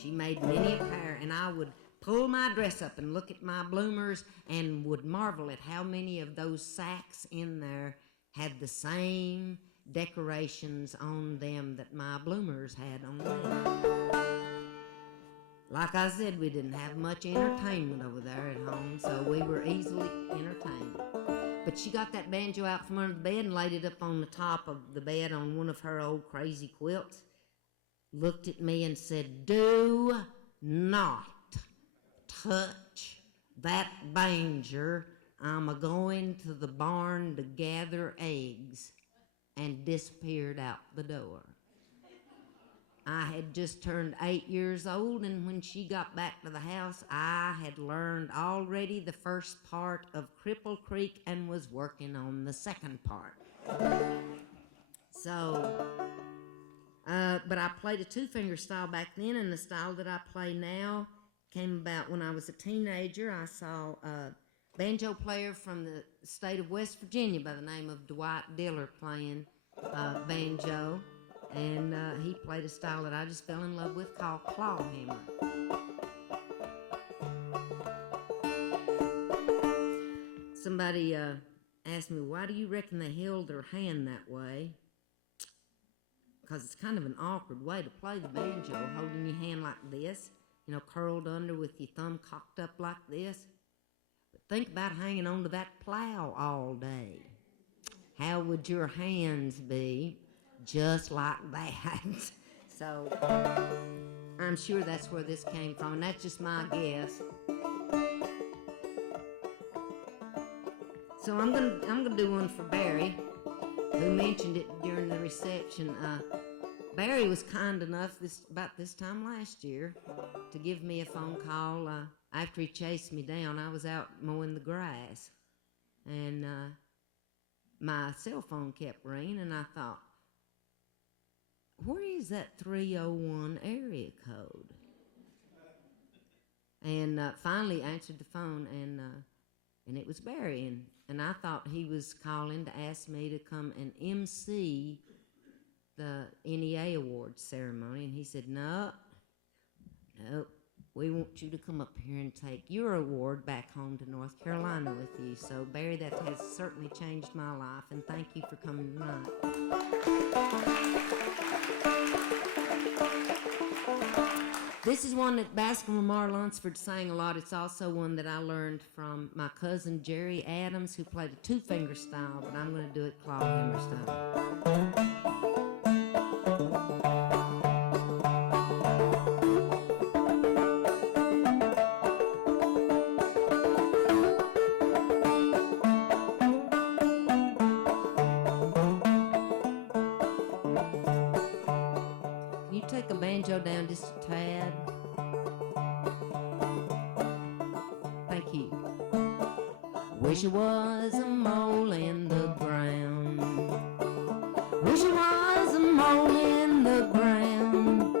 She made many a pair, and I would pull my dress up and look at my bloomers and would marvel at how many of those sacks in there had the same decorations on them that my bloomers had on them. Like I said, we didn't have much entertainment over there at home, so we were easily entertained. But she got that banjo out from under the bed and laid it up on the top of the bed on one of her old crazy quilts, looked at me and said, do not touch that banjo. I'm a-going to the barn to gather eggs, and disappeared out the door. I had just turned 8 years old, and when she got back to the house, I had learned already the first part of Cripple Creek and was working on the second part. So, but I played a two-finger style back then, and the style that I play now came about when I was a teenager. I saw a banjo player from the state of West Virginia by the name of Dwight Diller playing banjo, and he played a style that I just fell in love with called claw hammer. Somebody asked me, why do you reckon they held their hand that way? Because it's kind of an awkward way to play the banjo, holding your hand like this, you know, curled under with your thumb cocked up like this. But think about hanging onto that plow all day. How would your hands be? Just like that. So I'm sure that's where this came from, and that's just my guess. So I'm gonna do one for Barry, who mentioned it during the reception. Barry was kind enough about this time last year to give me a phone call after he chased me down. I was out mowing the grass, and my cell phone kept ringing, and I thought, where is that 301 area code? And finally answered the phone, and it was Barry, and I thought he was calling to ask me to come and MC the NEA Awards ceremony, and he said, no, we want you to come up here and take your award back home to North Carolina with you. So, Barry, that has certainly changed my life, and thank you for coming tonight. This is one that Bascom Lamar Lunsford sang a lot. It's also one that I learned from my cousin Jerry Adams, who played a two-finger style, but I'm going to do it claw hammer style. Take a banjo down just a tad. Thank you. Wish it was a mole in the ground. Wish it was a mole in the ground.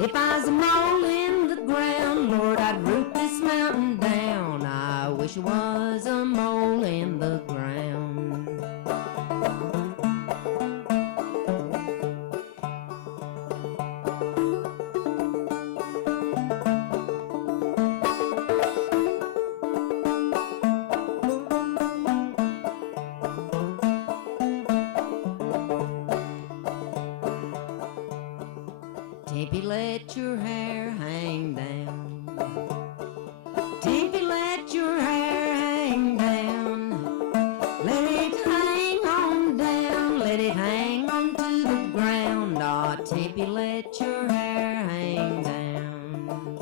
If I was a mole in the ground, Lord, I'd root this mountain down. I wish it was a mole in the ground. Tempy, let your hair hang down. Tempy, let your hair hang down. Let it hang on down. Let it hang on to the ground. Ah, Tempy, let your hair hang down.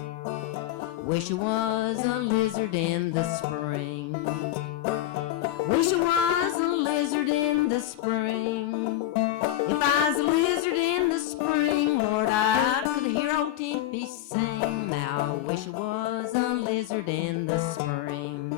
Wish it was a lizard in the spring. Wish it was a lizard in the spring. If I was a lizard in the spring, Lord, I could hear old Tempy sing. Now I wish it was a lizard in the spring.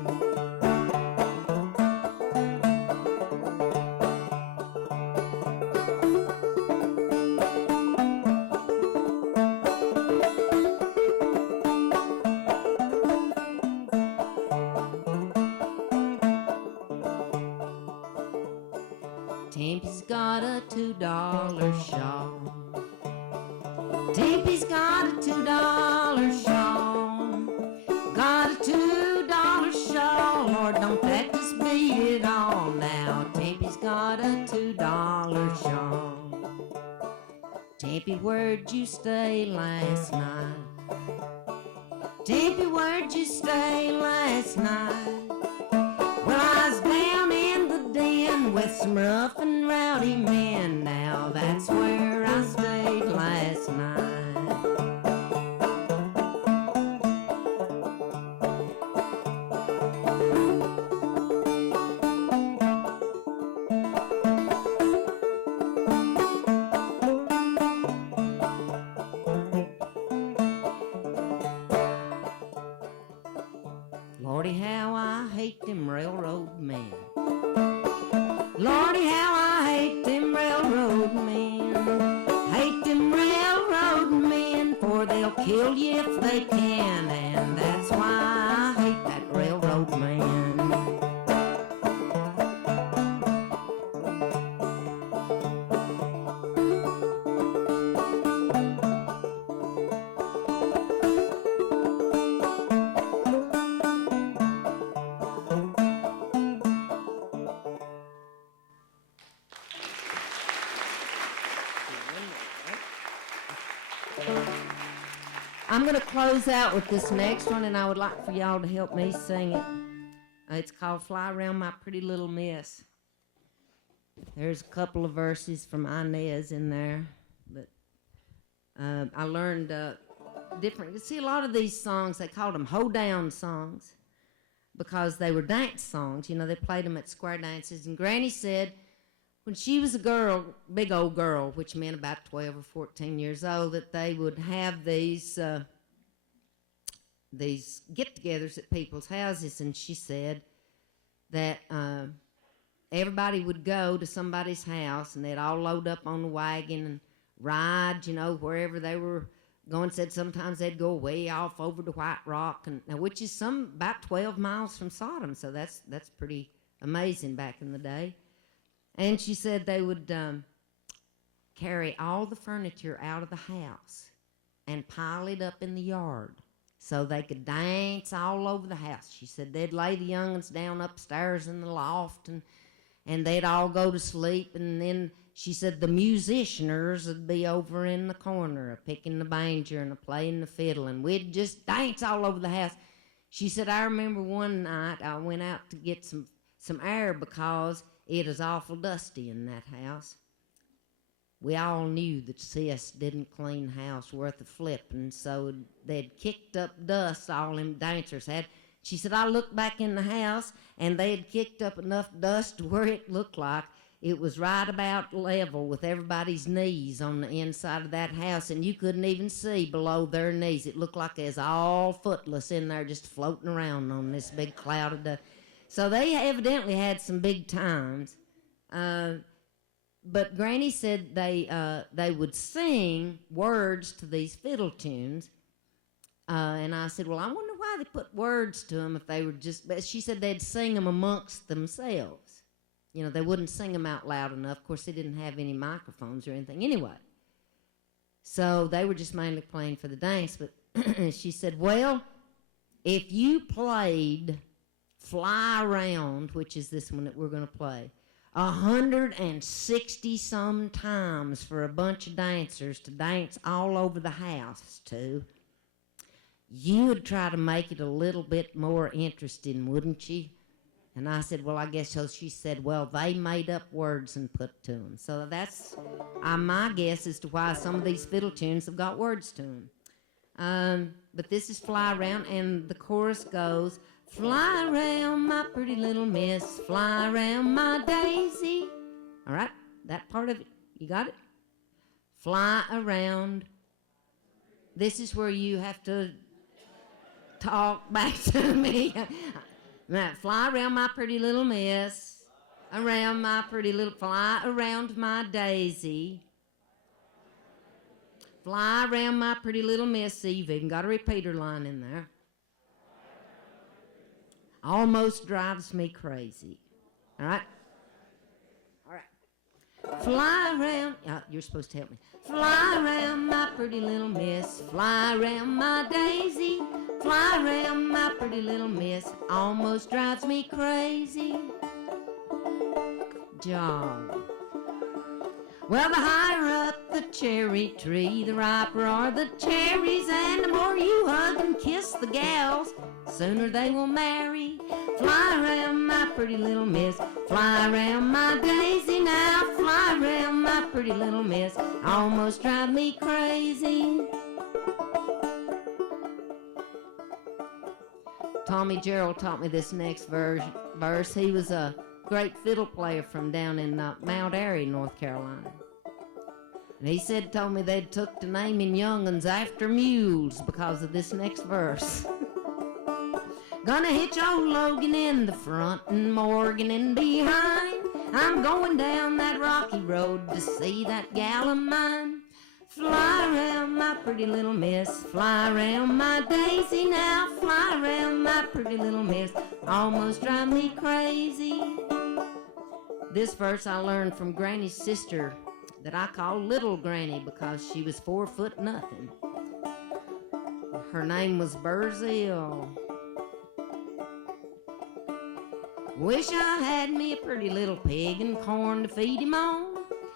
Tempy's got a $2 shawl. Tempy's got a $2 shawl. Got a $2 shawl. Lord, don't that just beat it all now? Tempy's got a $2 shawl. Tempy, where'd you stay last night? Tempy, where'd you stay last night? Well, I was down in the den with some rough and rowdy men. Now that's where I stayed last night. they can, and that's why I hate that railroad man. I'm going to close out with this next one, and I would like for y'all to help me sing it. It's called Fly Around My Pretty Little Miss. There's a couple of verses from Inez in there, but I learned different. You see, a lot of these songs, they called them hoedown songs because they were dance songs. You know, they played them at square dances, and Granny said when she was a girl, big old girl, which meant about 12 or 14 years old, that they would have these get-togethers at people's houses, and she said that everybody would go to somebody's house, and they'd all load up on the wagon and ride, you know, wherever they were going. Said sometimes they'd go way off over to White Rock, and now which is about 12 miles from Sodom, so that's pretty amazing back in the day. And she said they would carry all the furniture out of the house and pile it up in the yard so they could dance all over the house. She said they'd lay the young'uns down upstairs in the loft, and they'd all go to sleep. And then she said the musicianers would be over in the corner picking the banjo and playing the fiddle, and we'd just dance all over the house. She said, I remember one night I went out to get some air because it was awful dusty in that house. We all knew that sis didn't clean house worth a flipping, so they'd kicked up dust, all them dancers had. She said, I looked back in the house, and they had kicked up enough dust to where it looked like it was right about level with everybody's knees on the inside of that house, and you couldn't even see below their knees. It looked like they was all footless in there just floating around on this big cloud of dust. So they evidently had some big times. But Granny said they would sing words to these fiddle tunes. And I said, well, I wonder why they put words to them if they were just... But she said they'd sing them amongst themselves. You know, they wouldn't sing them out loud enough. Of course, they didn't have any microphones or anything anyway. So they were just mainly playing for the dance. But she said, well, if you played Fly Around, which is this one that we're going to play, 160 some times for a bunch of dancers to dance all over the house to, you would try to make it a little bit more interesting, wouldn't you? And I said, well, I guess so. She said, well, they made up words and put to them. So that's my guess as to why some of these fiddle tunes have got words to them. But this is Fly Around, and the chorus goes, fly around my pretty little miss, fly around my daisy. All right, that part of it, you got it? Fly around. This is where you have to talk back to me. Now, fly around my pretty little miss, around my pretty little, fly around my daisy. Fly around my pretty little miss. See, you've even got a repeater line in there. Almost drives me crazy. All right? All right. Fly around. You're supposed to help me. Fly around my pretty little miss. Fly around my daisy. Fly around my pretty little miss. Almost drives me crazy. Good job. Well, the higher up the cherry tree, the riper are the cherries, and the more you hug and kiss the gals, sooner they will marry. Fly around my pretty little miss, fly around my daisy now, fly around my pretty little miss, almost drive me crazy. Tommy Gerald taught me this next verse. He was a great fiddle player from down in Mount Airy, North Carolina. And he told me they'd took to naming young'uns after mules because of this next verse. Gonna hitch old Logan in the front and Morgan in behind. I'm going down that rocky road to see that gal of mine. Fly around my pretty little miss, fly around my daisy now, fly around my pretty little miss, almost drive me crazy. This verse I learned from Granny's sister that I call Little Granny because she was 4 foot nothing. Her name was Burzil. Wish I had me a pretty little pig and corn to feed him on.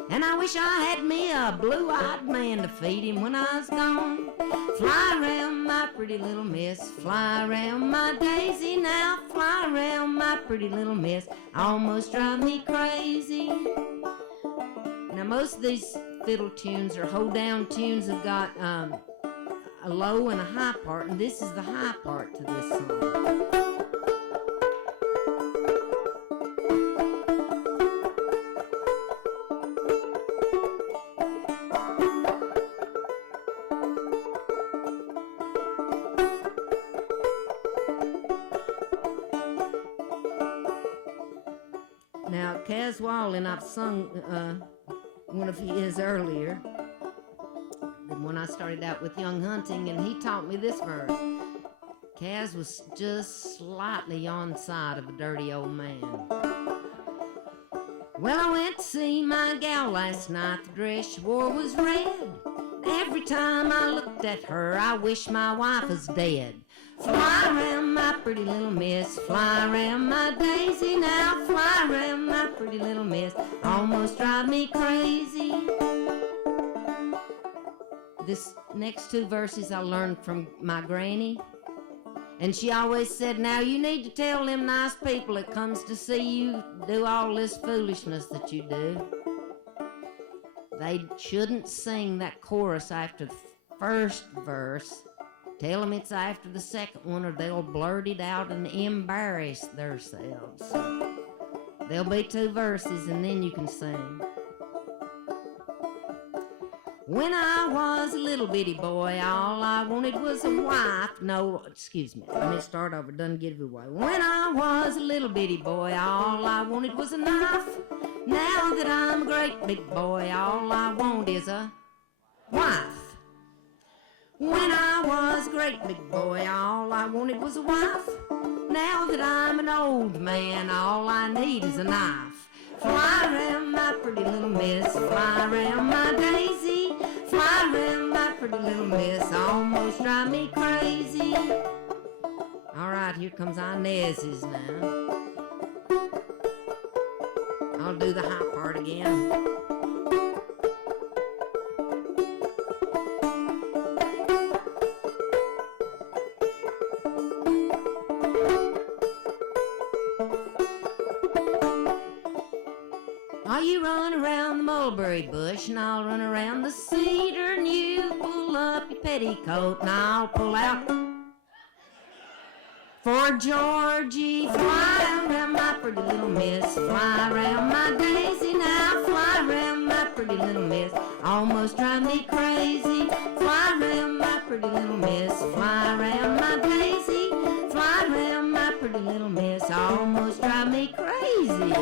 And I wish I had me a blue-eyed man to feed him when I was gone. Fly around my pretty little miss, fly around my daisy now, fly around my pretty little miss, almost drive me crazy. Now most of these fiddle tunes or hold-down tunes have got a low and a high part, and this is the high part to this song. Now, Kaz Wallen, I've sung one of his earlier, when I started out with Young Hunting, and he taught me this verse. Kaz was just slightly on side of a dirty old man. Well, I went to see my gal last night, the dress she wore was red. Every time I looked at her, I wish my wife was dead. Fly around my pretty little miss, fly around my daisy now, fly around my pretty little miss, almost drive me crazy. This next 2 verses I learned from my granny, and she always said, now you need to tell them nice people that comes to see you do all this foolishness that you do. They shouldn't sing that chorus after the first verse. Tell them it's after the second one, or they'll blurt it out and embarrass themselves. There'll be 2 verses, and then you can sing. When I was a little bitty boy, all I wanted was a wife. No, excuse me, let me start over, doesn't give it away. When I was a little bitty boy, all I wanted was a knife. Now that I'm a great big boy, all I want is a wife. When I was a great big boy, all I wanted was a wife. Now that I'm an old man, all I need is a knife. Fly around my pretty little miss, fly around my daisy, fly around my pretty little miss, almost drive me crazy. All right, here comes Inez's now. I'll do the high part again. You run around the mulberry bush, and I'll run around the cedar, and you pull up your petticoat, and I'll pull out for Georgie. Fly around my pretty little miss, fly around my daisy now, fly around my pretty little miss, almost drive me crazy. Fly around my pretty little miss, fly around my daisy, fly around my pretty little miss, almost drive me crazy.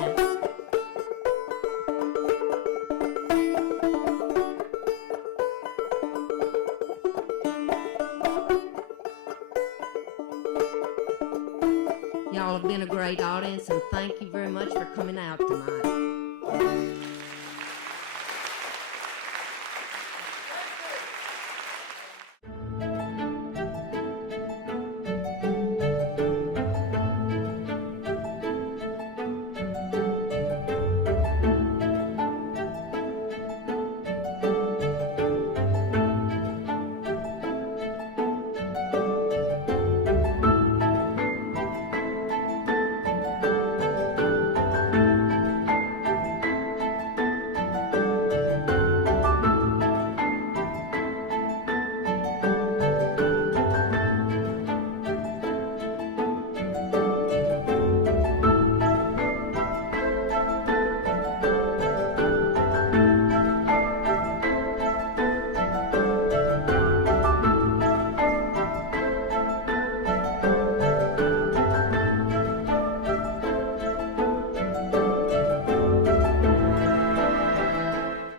Y'all have been a great audience, and thank you very much for coming out tonight.